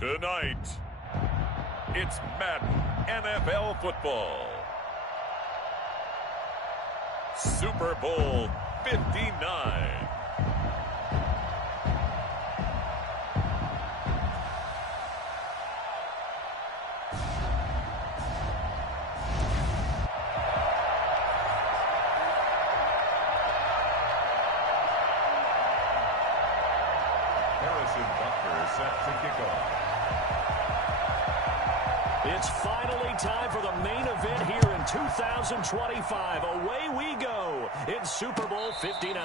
Tonight, it's Madden NFL football. Super Bowl 59. Set to kick off. It's finally time for the main event here in 2025. Away we go in Super Bowl 59.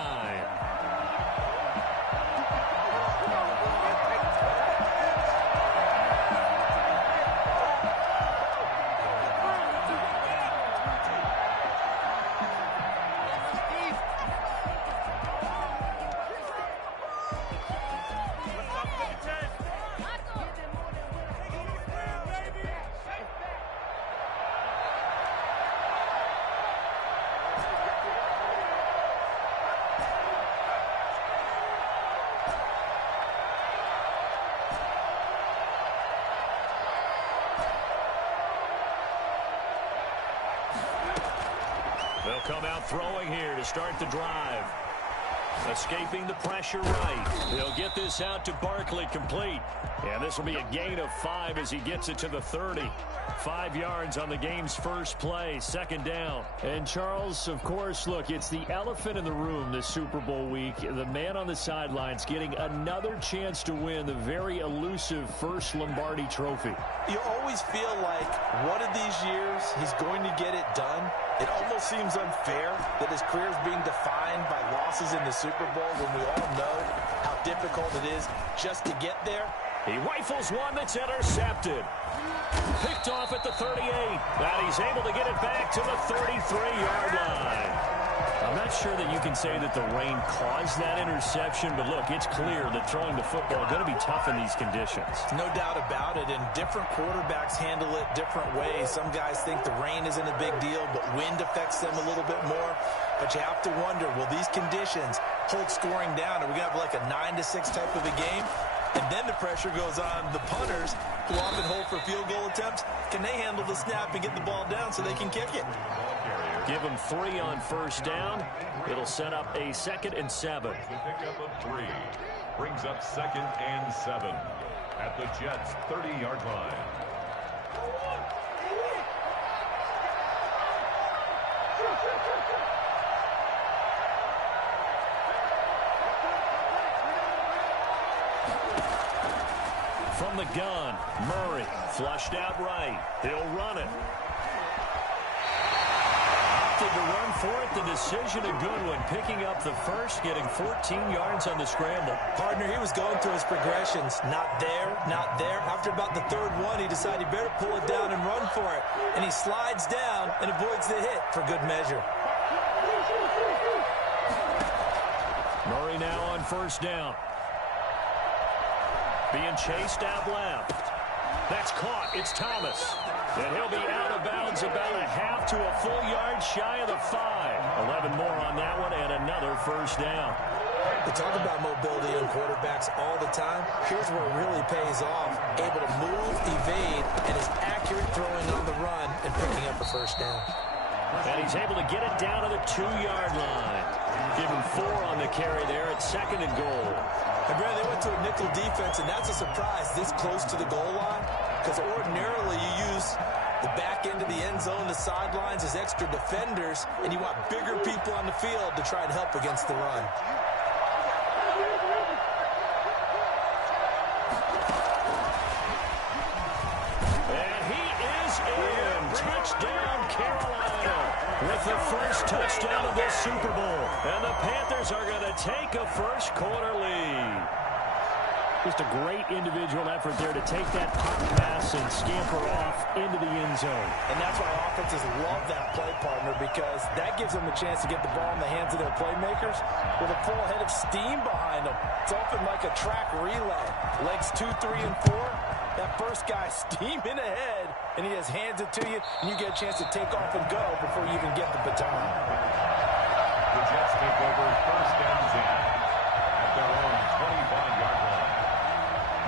They'll come out throwing here to start the drive. Escaping the pressure right. He'll get this out to Barkley, complete. And this will be a gain of 5 as he gets it to the 30. 5 yards on the game's first play, second down. And Charles, of course, look, it's the elephant in the room this Super Bowl week. The man on the sidelines getting another chance to win the very elusive first Lombardi trophy. You always feel like one of these years he's going to get it done. It almost seems unfair that his career is being defined by losses in the Super Bowl when we all know how difficult it is just to get there. He rifles one that's intercepted. Picked off at the 38. And he's able to get it back to the 33-yard line. I'm not sure that you can say that the rain caused that interception, but look, it's clear that throwing the football is going to be tough in these conditions. No doubt about it, and different quarterbacks handle it different ways. Some guys think the rain isn't a big deal, but wind affects them a little bit more. But you have to wonder, will these conditions hold scoring down? Are we going to have like a 9-6 type of a game? And then the pressure goes on the punters, who often hold for field goal attempts. Can they handle the snap and get the ball down so they can kick it? Give them 3 on first down. It'll set up a 2nd and 7. The pickup of 3 brings up 2nd and 7 at the Jets' 30-yard line. From the gun, Murray flushed out right. He'll run it. Opted to run for it. The decision a good one. Picking up the first, getting 14 yards on the scramble. Partner, he was going through his progressions. Not there, not there. After about the 3rd one, he decided he better pull it down and run for it. And he slides down and avoids the hit for good measure. Murray now on first down. Being chased out left. That's caught. It's Thomas. And he'll be out of bounds about a half to a full yard shy of the 5. 11 more on that one and another first down. We talk about mobility in quarterbacks all the time. Here's where it really pays off. Able to move, evade, and is accurate throwing on the run and picking up a first down. And he's able to get it down to the 2-yard line. Give him 4 on the carry there at 2nd and goal. And Brad, they went to a nickel defense, and that's a surprise this close to the goal line, because ordinarily you use the back end of the end zone, the sidelines as extra defenders, and you want bigger people on the field to try and help against the run. And he is in. Touchdown, Carolina, with the first touchdown of this Super Bowl. And the Panthers are going to take a first-quarter lead. Just a great individual effort there to take that pop pass and scamper off into the end zone. And that's why offenses love that play, partner, because that gives them a chance to get the ball in the hands of their playmakers with a full head of steam behind them. It's often like a track relay. Legs 2, 3, and 4. That first guy steaming ahead, and he just hands it to you, and you get a chance to take off and go before you even get the baton. The Jets take over 1st and 10 at their own 25-yard line.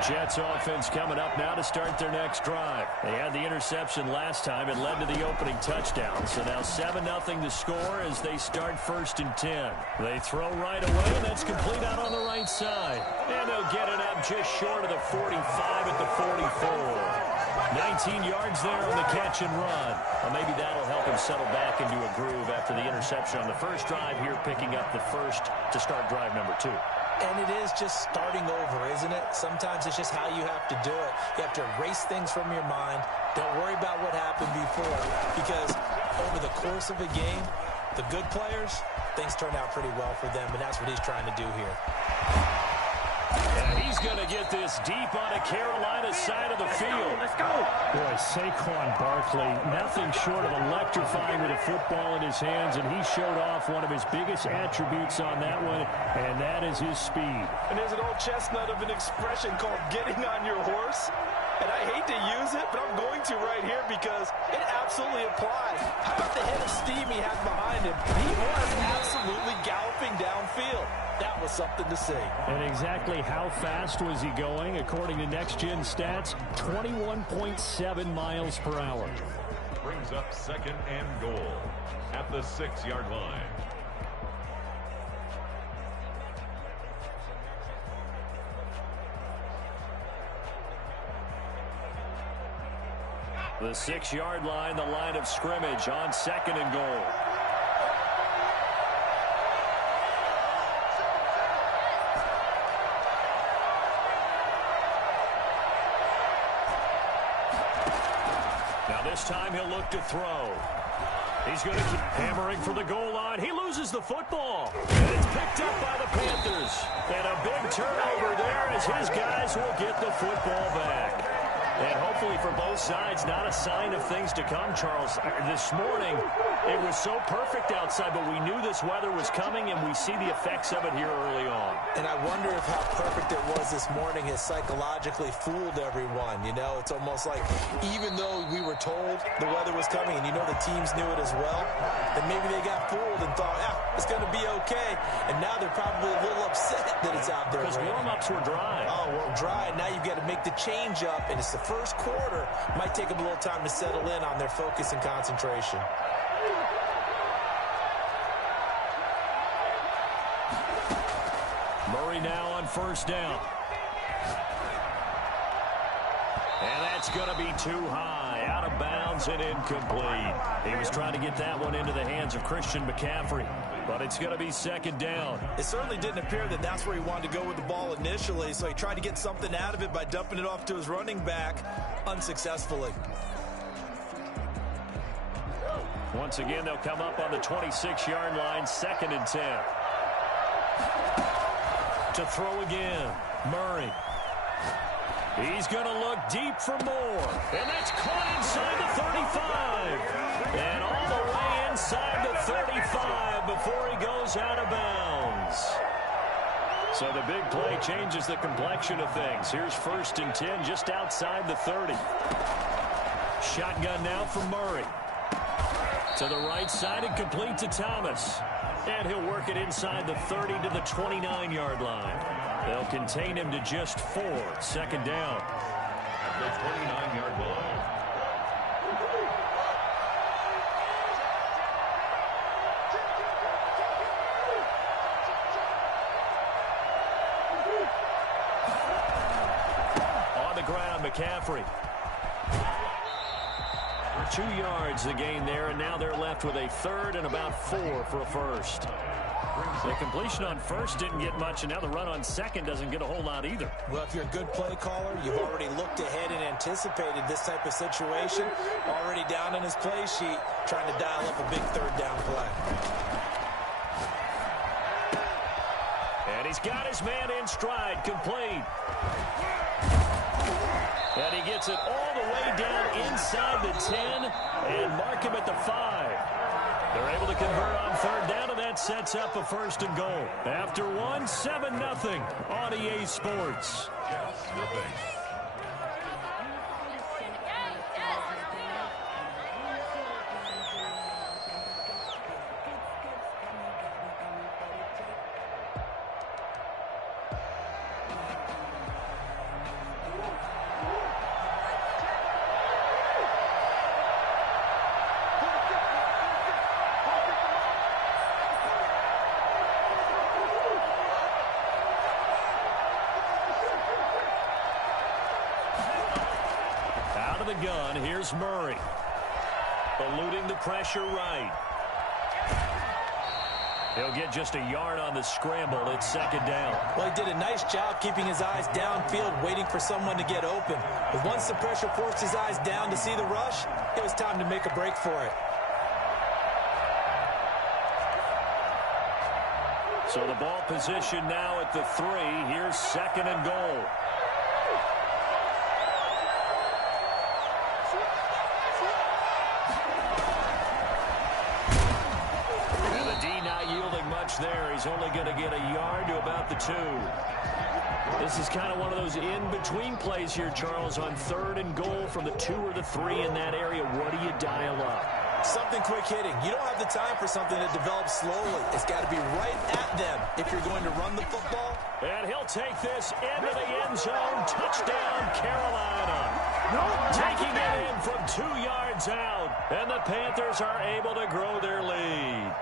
Jets offense coming up now to start their next drive. They had the interception last time. It led to the opening touchdown. So now 7-0 the score as they start 1st and 10. They throw right away, and that's complete out on the right side. And they'll get it up just short of the 45 at the 44. 19 yards there on the catch and run. Well, maybe that'll help him settle back into a groove after the interception on the first drive here, picking up the first to start drive number 2. And it is just starting over, isn't it? Sometimes it's just how you have to do it. You have to erase things from your mind. Don't worry about what happened before, because over the course of a game, the good players, things turn out pretty well for them, and that's what he's trying to do here. And he's going to get this deep on the Carolina side of the field. Let's go. Boy, Saquon Barkley, nothing short of electrifying with a football in his hands, and he showed off one of his biggest attributes on that one, and that is his speed. And there's an old chestnut of an expression called getting on your horse. And I hate to use it, but I'm going to right here because it absolutely applies. How about the head of steam he had behind him? He was absolutely galloping downfield. That was something to see. And exactly how fast was he going? According to Next Gen Stats, 21.7 miles per hour. Brings up 2nd and goal at the 6-yard line. The 6-yard line, the line of scrimmage on 2nd and goal. Now this time he'll look to throw. He's going to keep hammering for the goal line. He loses the football. And it's picked up by the Panthers. And a big turnover there as his guys will get the football back. And hopefully for both sides, not a sign of things to come, Charles. This morning, it was so perfect outside, but we knew this weather was coming, and we see the effects of it here early on. And I wonder if how perfect it was this morning has psychologically fooled everyone. You know, it's almost like even though we were told the weather was coming, and you know the teams knew it as well, then maybe they got fooled and thought, it's going to be okay. And now they're probably a little upset that it's out there. Because warm-ups were dry. Oh, well, dry. Now you've got to make the change up, and it's the first quarter. Might take them a little time to settle in on their focus and concentration. Murray now on 1st down. And that's going to be too high, out of bounds and incomplete. He was trying to get that one into the hands of Christian McCaffrey, but it's going to be 2nd down. It certainly didn't appear that that's where he wanted to go with the ball initially, so he tried to get something out of it by dumping it off to his running back unsuccessfully. Once again, they'll come up on the 26-yard line, 2nd and 10. To throw again, Murray. He's going to look deep for more. And that's caught inside the 35. And all the way inside the 35 before he goes out of bounds. So the big play changes the complexion of things. Here's 1st and 10 just outside the 30. Shotgun now for Murray. To the right side and complete to Thomas. And he'll work it inside the 30 to the 29-yard line. They'll contain him to just 4. 2nd down. At the 29-yard line. On the ground, McCaffrey. 2 yards the gain there, and now they're left with a 3rd and about 4 for a first. The completion on 1st didn't get much, and now the run on 2nd doesn't get a whole lot either. Well, if you're a good play caller, you've already looked ahead and anticipated this type of situation. Already down in his play sheet, trying to dial up a big 3rd down play. And he's got his man in stride, complete. And he gets it all the way down inside the 10 and mark him at the 5. They're able to convert on 3rd down, and that sets up a 1st and goal. After 7-0 on EA Sports. the gun, here's Murray. Eluding the pressure right. He'll get just a yard on the scramble. It's second down. Well, he did a nice job keeping his eyes downfield, waiting for someone to get open. But once the pressure forced his eyes down to see the rush, it was time to make a break for it. So the ball position now at the 3. Here's second and goal. There, he's only going to get a yard to about the 2. This is kind of one of those in-between plays here, Charles, on third and goal from the 2 or the 3 in that area. What do you dial up? Something quick hitting. You don't have the time for something that develops slowly. It's got to be right at them if you're going to run the football. And he'll take this into the end zone. Touchdown, Carolina. Taking it in from 2 yards out. And the Panthers are able to grow their lead.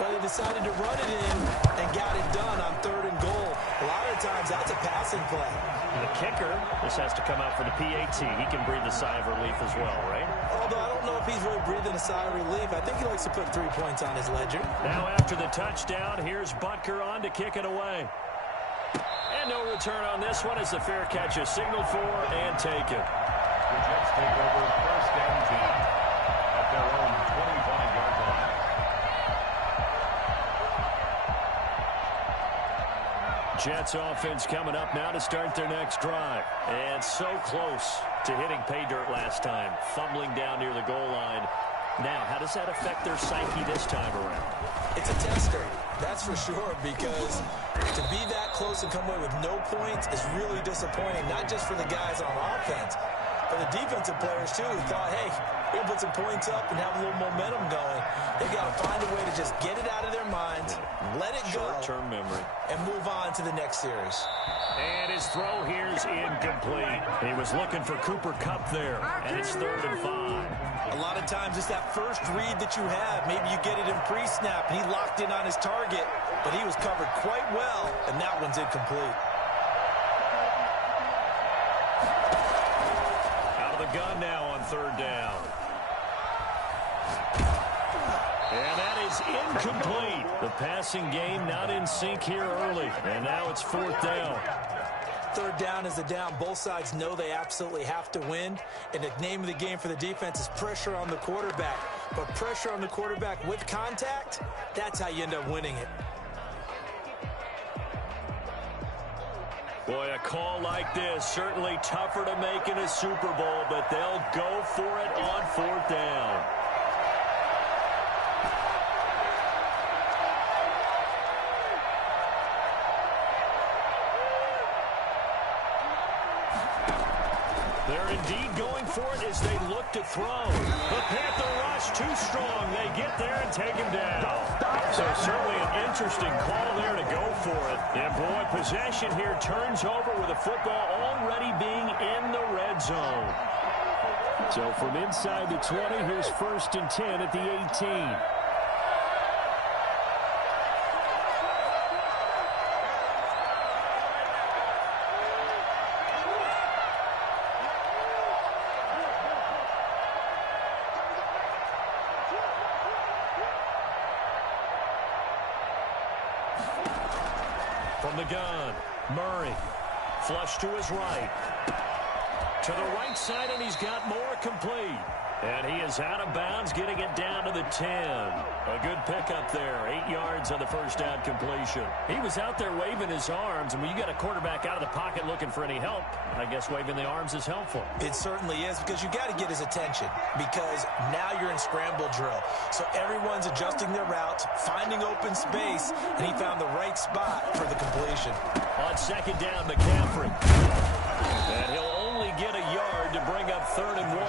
But they decided to run it in and got it done on third and goal. A lot of times, that's a passing play. The kicker, this has to come out for the PAT. He can breathe a sigh of relief as well, right? Although I don't know if he's really breathing a sigh of relief. I think he likes to put 3 points on his ledger. Now after the touchdown, here's Butker on to kick it away. And no return on this one as the fair catch is signaled for and taken. The Jets take over first and 10 at their own 25-yard line. Jets offense coming up now to start their next drive. And so close to hitting pay dirt last time. Fumbling down near the goal line. Now, how does that affect their psyche this time around? It's a tester, that's for sure, because to be that close and come away with no points is really disappointing, not just for the guys on offense, but the defensive players, too, who thought, hey, we can put some points up and have a little momentum going. They've got to find a way to just get it out of their minds, let it go, short-term memory, and move on to the next series. And his throw here's incomplete. He was looking for Cooper Kupp there, and it's 3rd and 5. A lot of times it's that first read that you have. Maybe you get it in pre-snap, and he locked in on his target, but he was covered quite well, and that one's incomplete. Out of the gun now on 3rd down. And that is incomplete. The passing game not in sync here early. And now it's 4th down. 3rd down is a down. Both sides know they absolutely have to win. And the name of the game for the defense is pressure on the quarterback. But pressure on the quarterback with contact, that's how you end up winning it. Boy, a call like this, certainly tougher to make in a Super Bowl, but they'll go for it on 4th down. They're indeed going for it as they look to throw. The Panther rush too strong. They get there and take him down. So certainly an interesting call there to go for it. And boy, possession here turns over with the football already being in the red zone. So from inside the 20, here's 1st and 10 at the 18. From the gun, Murray, flush to his right. To the right side, and he's got more complete. And he is out of bounds, getting it down to the 10. A good pickup there, 8 yards on the first down completion. He was out there waving his arms, and when you got a quarterback out of the pocket looking for any help, I guess waving the arms is helpful. It certainly is, because you got to get his attention, because now you're in scramble drill. So everyone's adjusting their routes, finding open space, and he found the right spot for the completion. On 2nd down, McCaffrey. And he'll only get a yard to bring up 3rd and 1.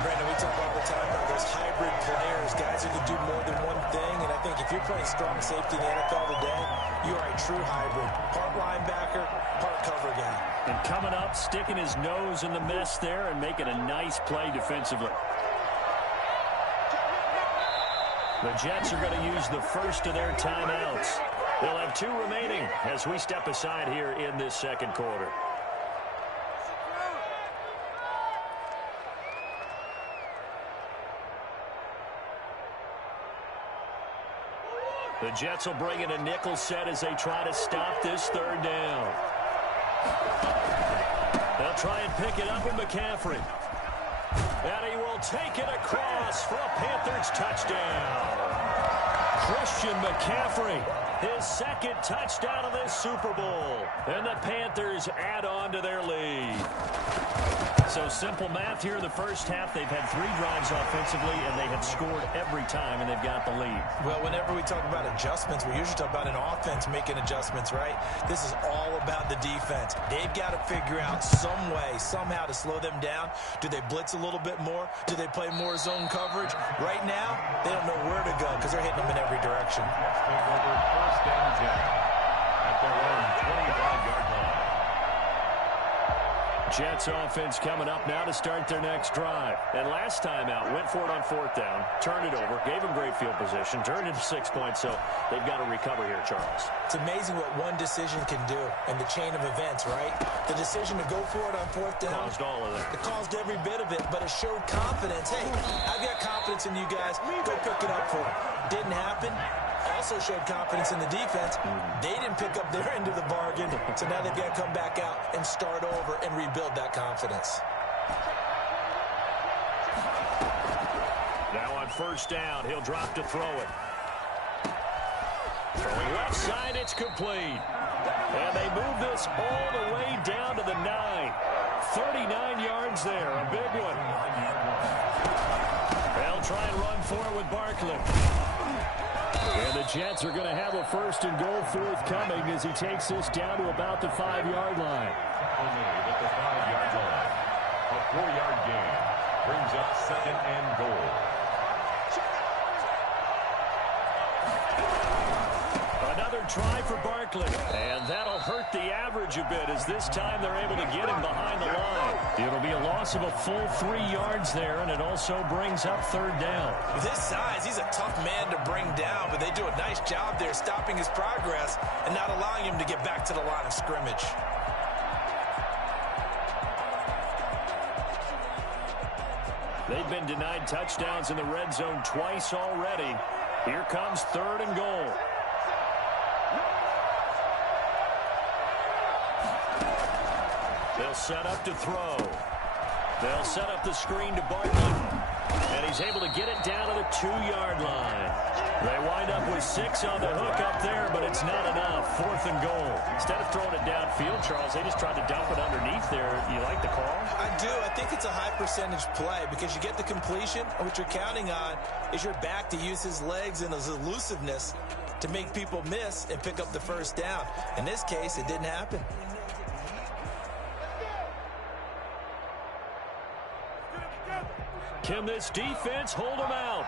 Brandon, we talk all the time about those hybrid players, guys who can do more than one thing, and I think if you're playing strong safety in the NFL today, you are a true hybrid. Part linebacker, part cover guy. And coming up, sticking his nose in the mess there and making a nice play defensively. The Jets are going to use the first of their timeouts. They'll have 2 remaining as we step aside here in this 2nd quarter. The Jets will bring in a nickel set as they try to stop this third down. They'll try and pick it up with McCaffrey. And he will take it across for a Panthers touchdown. Christian McCaffrey, his second touchdown of this Super Bowl. And the Panthers add on to their lead. So simple math here in the first half. They've had 3 drives offensively, and they have scored every time, and they've got the lead. Well, whenever we talk about adjustments, we usually talk about an offense making adjustments, right? This is all about the defense. They've got to figure out some way, somehow to slow them down. Do they blitz a little bit more? Do they play more zone coverage? Right now, they don't know where to go because they're hitting them in every direction. First and 10 at their own 25-yard line. Jets offense coming up now to start their next drive. And last time out, went for it on 4th down, turned it over, gave them great field position, turned into 6 points, so they've got to recover here, Charles. It's amazing what one decision can do in the chain of events, right? The decision to go for it on 4th down. Caused all of that. It caused every bit of it, but it showed confidence. Hey, I've got confidence in you guys. Go pick it up for them. Didn't happen. Also showed confidence in the defense. They didn't pick up their end of the bargain, so now they've got to come back out and start over and rebuild that confidence. Now on 1st down, he'll drop to throw it. Throwing left side, it's complete. And they move this all the way down to the 9. 39 yards there, a big one. They'll try and run for it with Barkley. And the Jets are going to have a 1st and goal forthcoming as he takes this down to about the 5-yard line. Only at the 5-yard line. A 4-yard gain brings up 2nd and goal. Another try for Barkley. And that'll hurt the average a bit as this time they're able to get him behind the line. It'll be a loss of a full 3 yards there, and it also brings up 3rd down. With his size, he's a tough man to bring down, but they do a nice job there stopping his progress and not allowing him to get back to the line of scrimmage. They've been denied touchdowns in the red zone twice already. Here comes 3rd and goal. They'll set up to throw. They'll set up the screen to Barkley. And he's able to get it down to the 2-yard line. They wind up with 6 on the hook up there, but it's not enough. 4th and goal. Instead of throwing it downfield, Charles, they just tried to dump it underneath there. You like the call? I do. I think it's a high percentage play because you get the completion, and what you're counting on is your back to use his legs and his elusiveness to make people miss and pick up the 1st down. In this case, it didn't happen. Can this defense hold them out?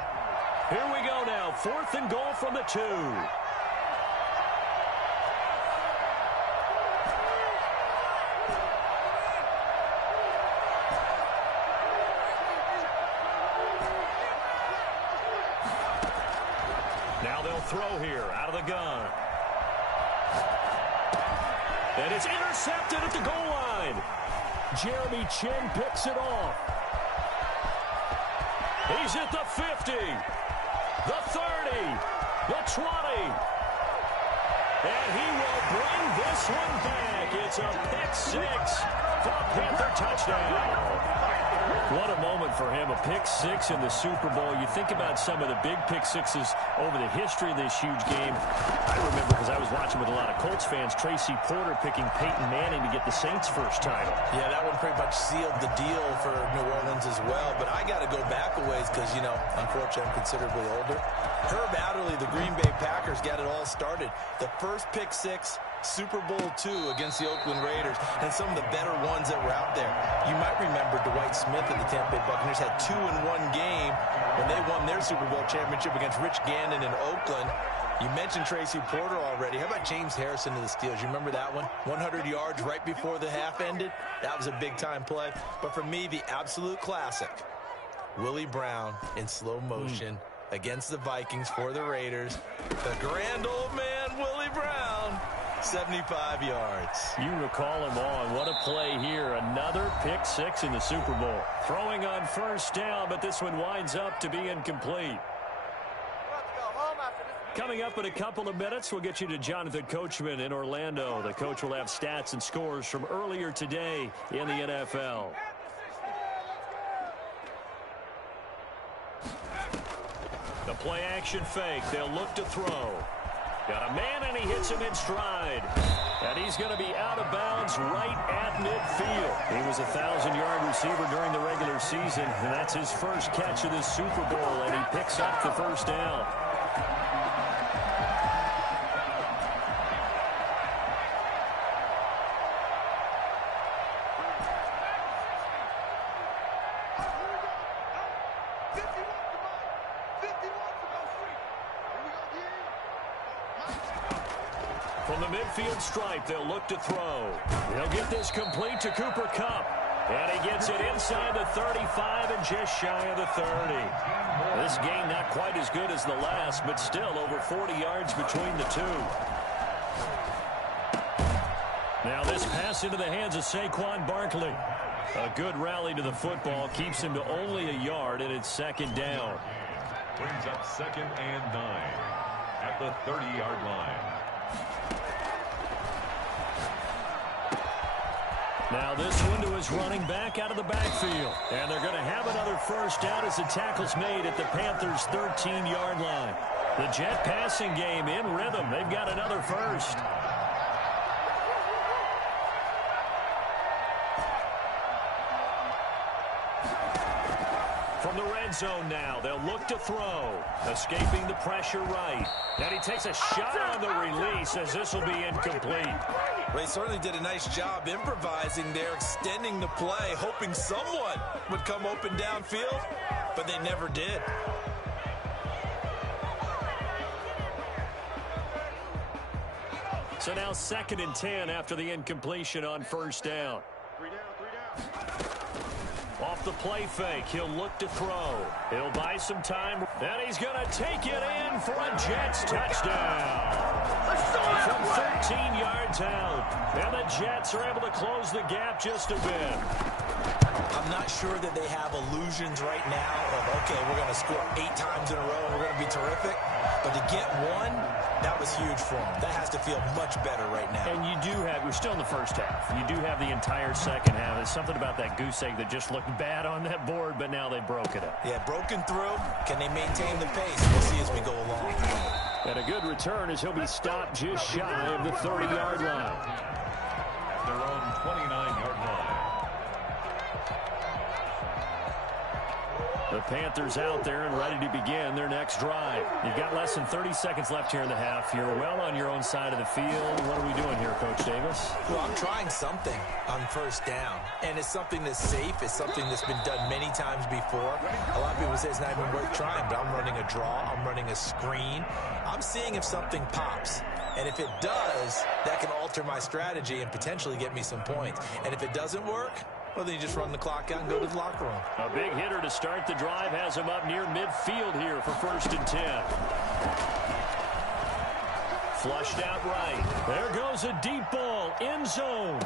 Here we go now. 4th and goal from the 2. Now they'll throw here out of the gun. And it's intercepted at the goal line. Jeremy Chin picks it off. He's at the 50, the 30, the 20. And he will bring this one back. It's a pick 6 for a Panther touchdown. What a moment for him, a pick 6 in the Super Bowl. You think about some of the big pick 6s over the history of this huge game. I remember, because I was watching with a lot of Colts fans, Tracy Porter picking Peyton Manning to get the Saints' first title. Yeah, that one pretty much sealed the deal for New Orleans as well. But I got to go back a ways because, you know, unfortunately I'm considerably older. Herb Adderley, the Green Bay Packers, got it all started. The first pick 6, Super Bowl II against the Oakland Raiders, and some of the better ones that were out there. You might remember Dwight Smith of the Tampa Bay Buccaneers had 2 in one game when they won their Super Bowl championship against Rich Gannon in Oakland. You mentioned Tracy Porter already. How about James Harrison of the Steelers? You remember that one? 100 yards right before the half ended. That was a big-time play. But for me, the absolute classic, Willie Brown in slow motion against the Vikings for the Raiders. The grand old man, Willie Brown. 75 yards. You recall him on. What a play here. Another pick 6 in the Super Bowl. Throwing on 1st down, but this one winds up to be incomplete. Let's go home after this. Coming up in a couple of minutes, we'll get you to Jonathan Coachman in Orlando. The coach will have stats and scores from earlier today in the NFL. The play action fake. They'll look to throw. Got a man, and he hits him in stride. And he's going to be out of bounds right at midfield. He was a 1,000-yard receiver during the regular season, and that's his first catch of this Super Bowl, and he picks up the first down. From the midfield stripe, they'll look to throw. He'll get this complete to Cooper Kupp. And he gets it inside the 35 and just shy of the 30. This game not quite as good as the last, but still over 40 yards between the two. Now this pass into the hands of Saquon Barkley. A good rally to the football keeps him to only a yard, and it's second down. Brings up 2nd and 9 at the 30-yard line. Now this one to his running back out of the backfield. And they're going to have another first down as the tackle's made at the Panthers' 13-yard line. The Jet passing game in rhythm. They've got another first. From the red zone now, they'll look to throw. Escaping the pressure right. And he takes a shot on the release as this will be incomplete. They certainly did a nice job improvising there, extending the play, hoping someone would come open downfield, but they never did. So now 2nd and 10 after the incompletion on first down. Off the play fake, he'll look to throw. He'll buy some time, and he's going to take it in for a Jets touchdown. From 13 yards out, and the Jets are able to close the gap just a bit. I'm not sure that they have illusions right now of, okay, we're going to score 8 times in a row and we're going to be terrific. But to get one, that was huge for them. That has to feel much better right now. And you do have, we're still in the first half. You do have the entire second half. There's something about that goose egg that just looked bad on that board, but now they broke it up. Yeah, broken through. Can they maintain the pace? We'll see as we go along. And a good return as he'll be stopped just shy of the 30-yard line. Their own 29-yard line. The Panthers out there and ready to begin their next drive. You've got less than 30 seconds left here in the half. You're well on your own side of the field. What are we doing here, Coach Davis? Well, I'm trying something on first down. And it's something that's safe. It's something that's been done many times before. A lot of people say it's not even worth trying, but I'm running a draw. I'm running a screen. I'm seeing if something pops. And if it does, that can alter my strategy and potentially get me some points. And if it doesn't work, well, then you just run the clock out and go to the locker room. A big hitter to start the drive has him up near midfield here for 1st and 10. Flushed out right. There goes a deep ball. End zone.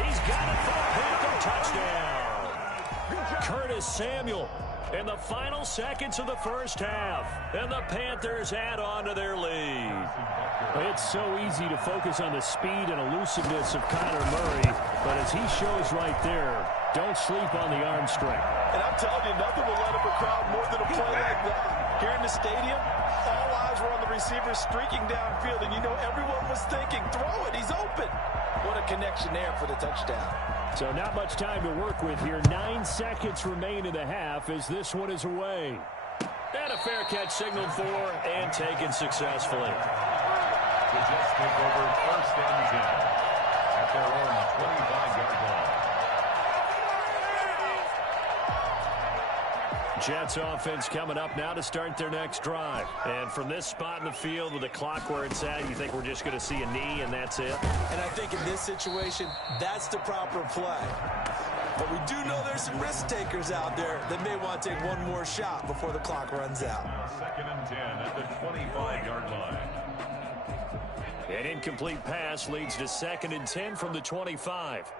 He's got it for a Panther touchdown. Curtis Samuel in the final seconds of the first half. And the Panthers add on to their lead. It's so easy to focus on the speed and elusiveness of Kyler Murray, but as he shows right there, don't sleep on the arm strength. And I'm telling you, nothing will light up a crowd more than a play like that. Here in the stadium, all eyes were on the receiver streaking downfield, and you know everyone was thinking, throw it, he's open. What a connection there for the touchdown. So not much time to work with here. 9 seconds remain in the half as this one is away. And a fair catch signaled for and taken successfully. The Jets take over 1st and 10 at their own 25-yard line. Jets offense coming up now to start their next drive. And from this spot in the field with the clock where it's at, you think we're just going to see a knee and that's it? And I think in this situation, that's the proper play. But we do know there's some risk takers out there that may want to take one more shot before the clock runs out. 2nd and 10 at the 25-yard line. An incomplete pass leads to 2nd and 10 from the 25.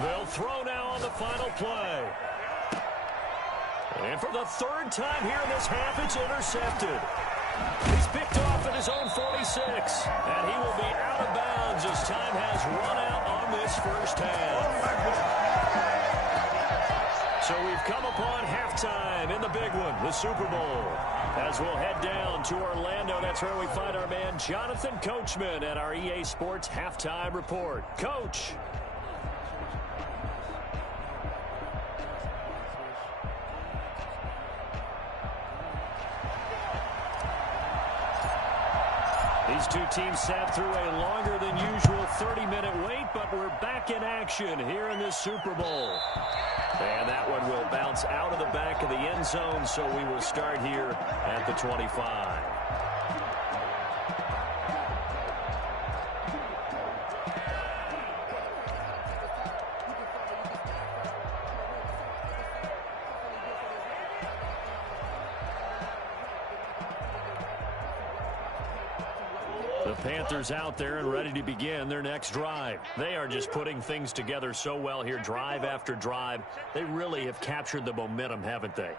They'll throw now on the final play. And for the third time here in this half, it's intercepted. He's picked off at his own 46, and he will be out of bounds as time has run out on this first half. So we've come upon halftime in the big one, the Super Bowl. As we'll head down to Orlando, that's where we find our man Jonathan Coachman at our EA Sports Halftime Report. Coach. These two teams sat through a longer than usual 30-minute wait, but we're back in action here in this Super Bowl. And that one will bounce out of the back of the end zone, so we will start here at the 25. Panthers out there and ready to begin their next drive. They are just putting things together so well here, drive after drive. They really have captured the momentum, haven't they?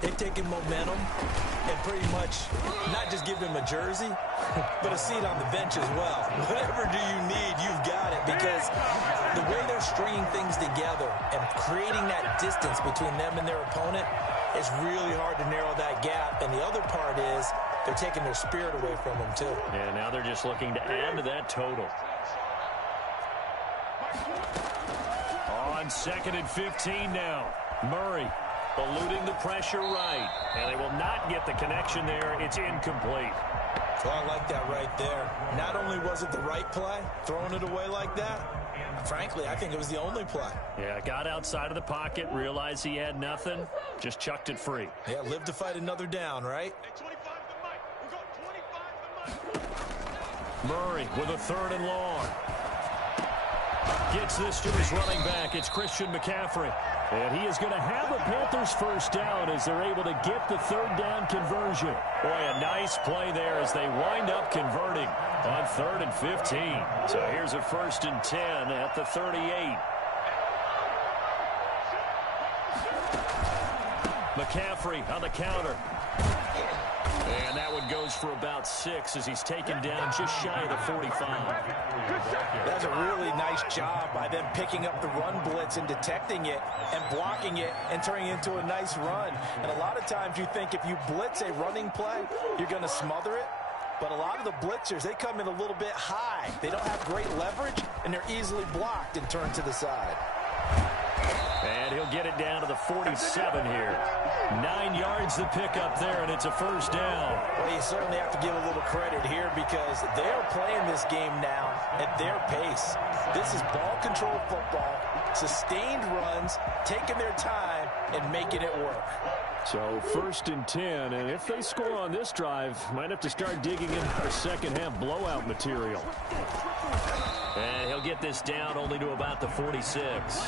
They've taken momentum and pretty much not just give them a jersey, but a seat on the bench as well. Whatever do you need, you've got it, because the way they're stringing things together and creating that distance between them and their opponent, it's really hard to narrow that gap. And the other part is they're taking their spirit away from them, too. And now they're just looking to add to that total. On 2nd and 15 now. Murray eluding the pressure right. And they will not get the connection there. It's incomplete. Well, I like that right there. Not only was it the right play, throwing it away like that, frankly, I think it was the only play. Yeah, got outside of the pocket, realized he had nothing, just chucked it free. Yeah, live to fight another down, right? Murray with a 3rd and long. Gets this to his running back. It's Christian McCaffrey. And he is going to have a Panthers first down as they're able to get the 3rd down conversion. Boy, a nice play there as they wind up converting on 3rd and 15. So here's a 1st and 10 at the 38. McCaffrey on the counter. And that one goes for about 6 as he's taken down just shy of the 45. That's a really nice job by them picking up the run blitz and detecting it and blocking it and turning it into a nice run. And a lot of times you think if you blitz a running play, you're going to smother it. But a lot of the blitzers, they come in a little bit high. They don't have great leverage, and they're easily blocked and turned to the side. And he'll get it down to the 47 here. 9 yards to pick up there, and it's a first down. Well, you certainly have to give a little credit here because they are playing this game now at their pace. This is ball control football, sustained runs, taking their time, and making it work. So 1st and 10, and if they score on this drive, might have to start digging in for second half blowout material. And he'll get this down only to about the 46.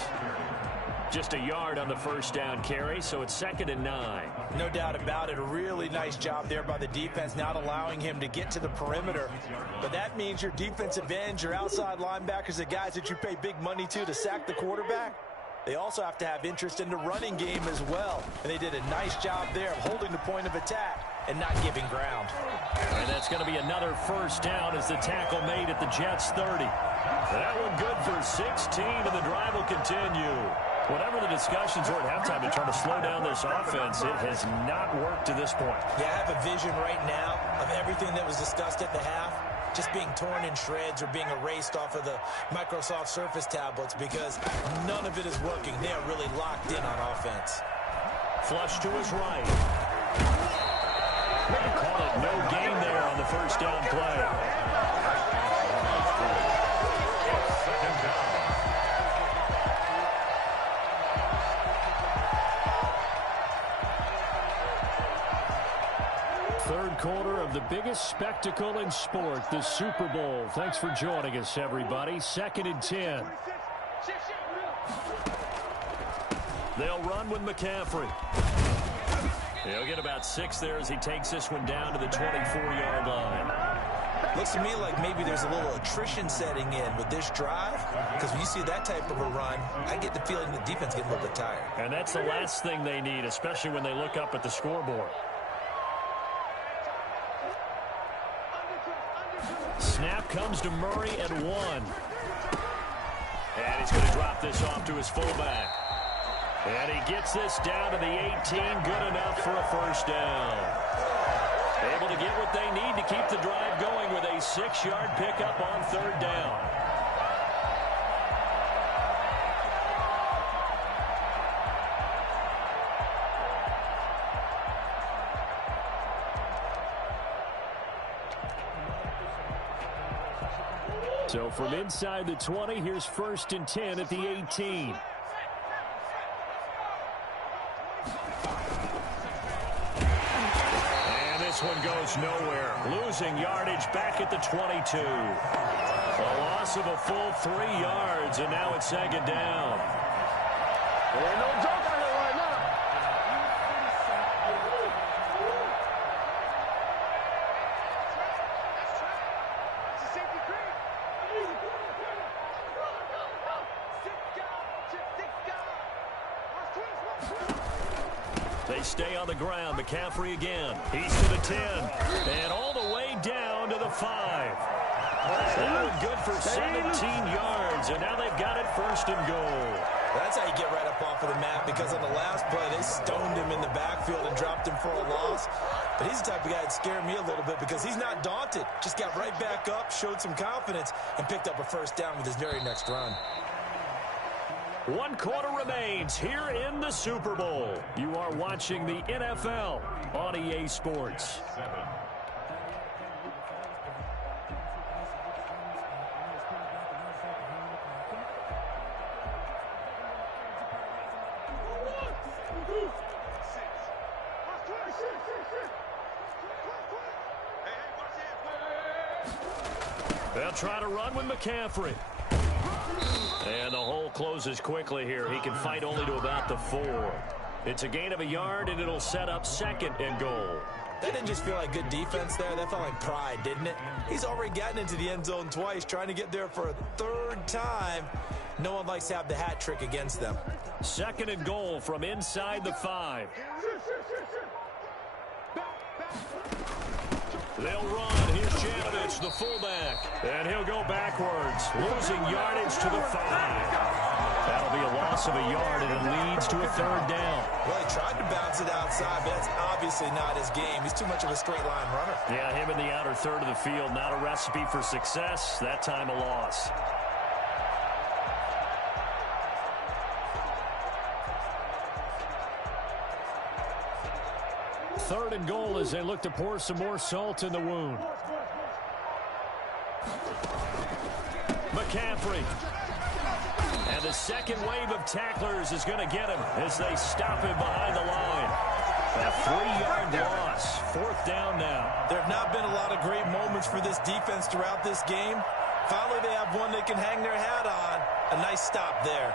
Just a yard on the first down carry, so it's 2nd and 9. No doubt about it. A really nice job there by the defense, not allowing him to get to the perimeter. But that means your defensive ends, your outside linebackers, the guys that you pay big money to sack the quarterback, they also have to have interest in the running game as well. And they did a nice job there of holding the point of attack and not giving ground. And that's going to be another first down as the tackle made at the Jets 30. That one good for 16, and the drive will continue. Whatever the discussions were at halftime in trying to slow down this offense, it has not worked to this point. Yeah, I have a vision right now of everything that was discussed at the half just being torn in shreds or being erased off of the Microsoft Surface tablets because none of it is working. They are really locked in on offense. Flush to his right. Call it no gain there on the first down play. Third quarter of the biggest spectacle in sport, the Super Bowl. Thanks for joining us, everybody. 2nd and 10. They'll run with McCaffrey. He'll get about 6 there as he takes this one down to the 24-yard line. Looks to me like maybe there's a little attrition setting in with this drive, because when you see that type of a run, I get the feeling the defense getting a little bit tired. And that's the last thing they need, especially when they look up at the scoreboard. Snap comes to Murray at 1. And he's going to drop this off to his fullback. And he gets this down to the 18, good enough for a first down. Able to get what they need to keep the drive going with a 6-yard pickup on 3rd down. So from inside the 20, here's 1st and 10 at the 18. And this one goes nowhere. Losing yardage back at the 22. A loss of a full 3 yards, and now it's 2nd down. There ain't no joke out here right now. They stay on the ground. McCaffrey again. He's to the 10. And all the way down to the 5. That one good for 17 yards. And now they've got it 1st and goal. That's how you get right up off of the mat, because on the last play, they stoned him in the backfield and dropped him for a loss. But he's the type of guy that scared me a little bit because he's not daunted. Just got right back up, showed some confidence, and picked up a first down with his very next run. 1 quarter remains here in the Super Bowl. You are watching the NFL on EA Sports. They'll try to run with McCaffrey. And the hole closes quickly here. He can fight only to about the 4. It's a gain of a yard, and it'll set up 2nd and goal. That didn't just feel like good defense there. That felt like pride, didn't it? He's already gotten into the end zone twice, trying to get there for a 3rd time. No one likes to have the hat trick against them. 2nd and goal from inside the 5. They'll run. Here's Janovich, the fullback. And he'll go backwards, losing yardage to the 5. That'll be a loss of a yard, and it leads to a 3rd down. Well, he tried to bounce it outside, but that's obviously not his game. He's too much of a straight-line runner. Yeah, him in the outer third of the field, not a recipe for success. That time a loss. Third and goal as they look to pour some more salt in the wound. McCaffrey. And the second wave of tacklers is going to get him as they stop him behind the line. A 3-yard loss. 4th down now. There have not been a lot of great moments for this defense throughout this game. Finally, they have one they can hang their hat on. A nice stop there.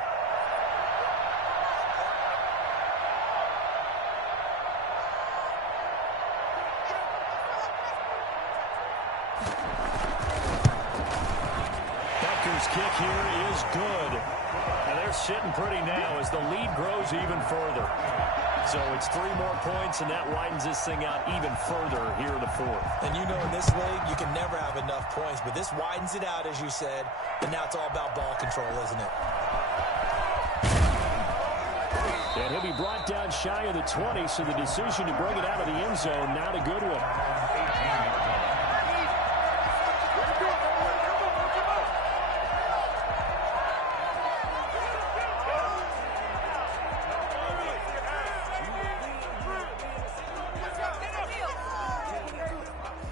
Kick here is good. And they're sitting pretty now as the lead grows even further. So it's 3 more points, and that widens this thing out even further here in the 4th. And you know, in this league, you can never have enough points, but this widens it out, as you said, and now it's all about ball control, isn't it? And he'll be brought down shy of the 20, so the decision to bring it out of the end zone, not a good one.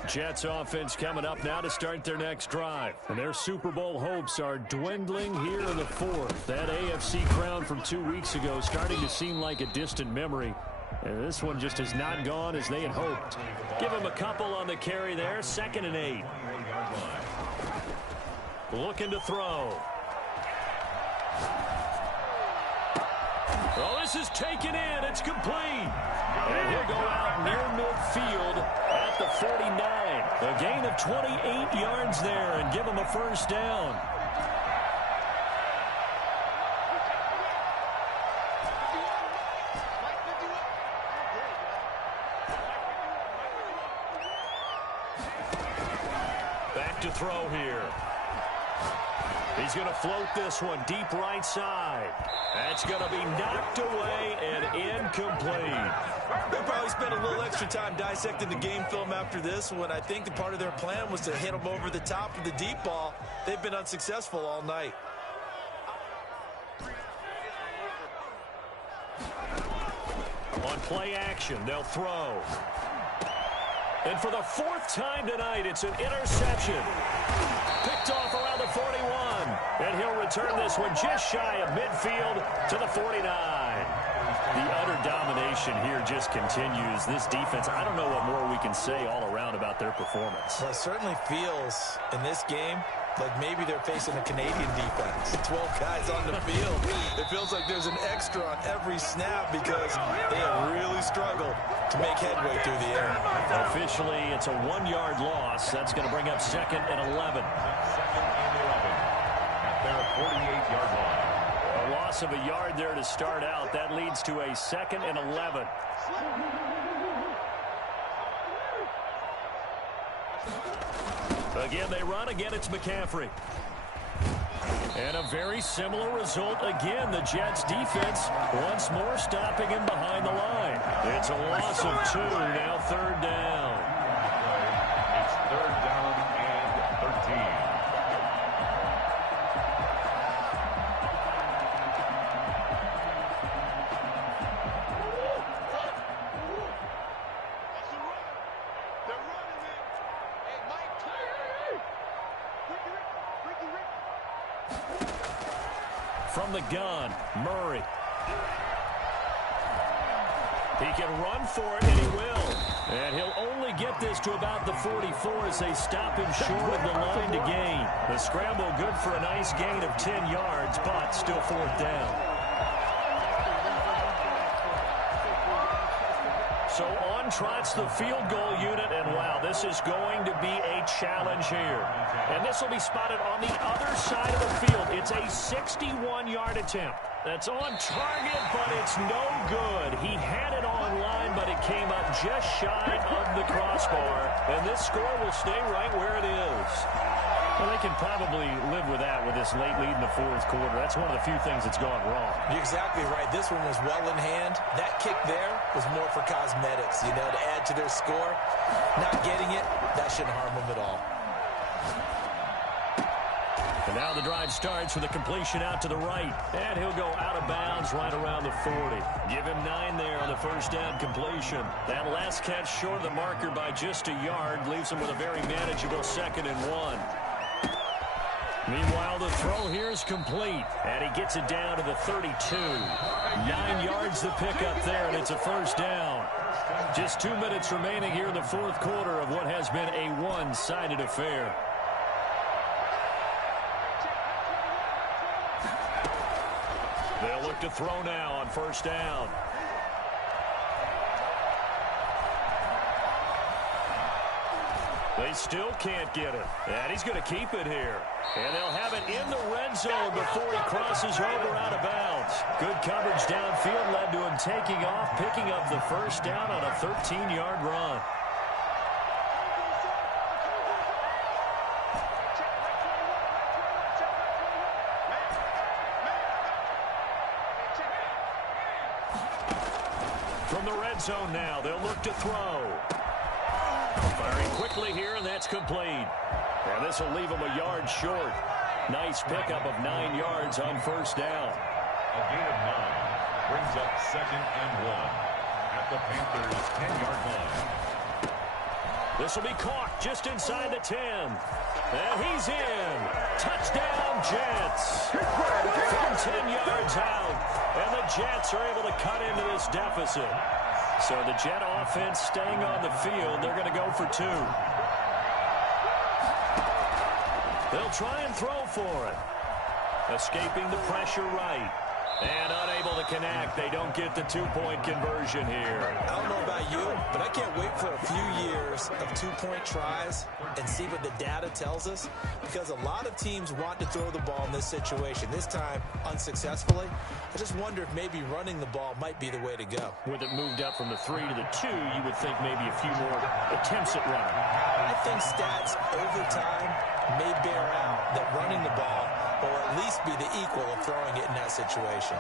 Jets offense coming up now to start their next drive. And their Super Bowl hopes are dwindling here in the 4th. That AFC crown from 2 weeks ago starting to seem like a distant memory. And this one just has not gone as they had hoped. Give them a couple on the carry there. 2nd and 8. Looking to throw. Oh, this is taken in. It's complete. And he'll go out near midfield at the 49. A gain of 28 yards there and give them a first down. Back to throw here. He's going to float this one deep right side. That's going to be knocked away and incomplete. They'll probably spend a little extra time dissecting the game film after this one. I think the part of their plan was to hit them over the top of the deep ball. They've been unsuccessful all night. On play action, they'll throw. And for the fourth time tonight, it's an interception. Picked off around the 41. And he'll return this one just shy of midfield to the 49. The utter domination here just continues. This defense, I don't know what more we can say all around about their performance. Well, it certainly feels in this game like maybe they're facing a Canadian defense. 12 guys on the field. It feels like there's an extra on every snap because they have really struggled to make headway through the air. Officially, it's a 1-yard loss. That's going to bring up 2nd and 11. Second and 11 at their 48-yard line. A loss of a yard there to start out. That leads to a 2nd and 11. Again, they run. Again, it's McCaffrey. And a very similar result again. The Jets defense once more stopping him behind the line. It's a loss of 2. Now 3rd down. It's 3rd down and 13. From the gun, Murray. He can run for it, and he will. And he'll only get this to about the 44 as they stop him short of the line to gain. The scramble good for a nice gain of 10 yards, but still 4th down. So on trots the field goal unit, and wow, this is going to be a challenge here. And this will be spotted on the other side of the field. It's a 61-yard attempt. That's on target, but it's no good. He had it on line, but it came up just shy of the crossbar. And this score will stay right where it is. Well, they can probably live with that with this late lead in the 4th quarter. That's one of the few things that's gone wrong. You're exactly right. This one was well in hand. That kick there was more for cosmetics, you know, to add to their score. Not getting it, that shouldn't harm them at all. And now the drive starts with a completion out to the right. And he'll go out of bounds right around the 40. Give him 9 there on the first down completion. That last catch short of the marker by just a yard leaves him with a very manageable 2nd and 1. Meanwhile, the throw here is complete. And he gets it down to the 32. 9 yards the pickup there, and it's a first down. Just 2 minutes remaining here in the 4th quarter of what has been a one-sided affair. They'll look to throw now on first down. They still can't get it. And he's going to keep it here. And they'll have it in the red zone before he crosses over out of bounds. Good coverage downfield led to him taking off, picking up the first down on a 13-yard run. From the red zone now, they'll look to throw. Firing quickly here, and that's complete. And this will leave him a yard short. Nice pickup of 9 yards on first down. A gain of 9 brings up 2nd and 1 at the Panthers' 10-yard line. This will be caught just inside the 10. And he's in. Touchdown, Jets. From 10 yards out. And the Jets are able to cut into this deficit. So the Jet offense staying on the field. They're going to go for 2. They'll try and throw for it. Escaping the pressure right. And unable to connect. They don't get the two-point conversion here. I don't know about you, but I can't wait for a few years of two-point tries and see what the data tells us, because a lot of teams want to throw the ball in this situation, this time unsuccessfully. I just wonder if maybe running the ball might be the way to go. With it moved up from the 3 to the 2, you would think maybe a few more attempts at running. I think stats over time may bear out that running the ball will at least be the equal of throwing it in that situation.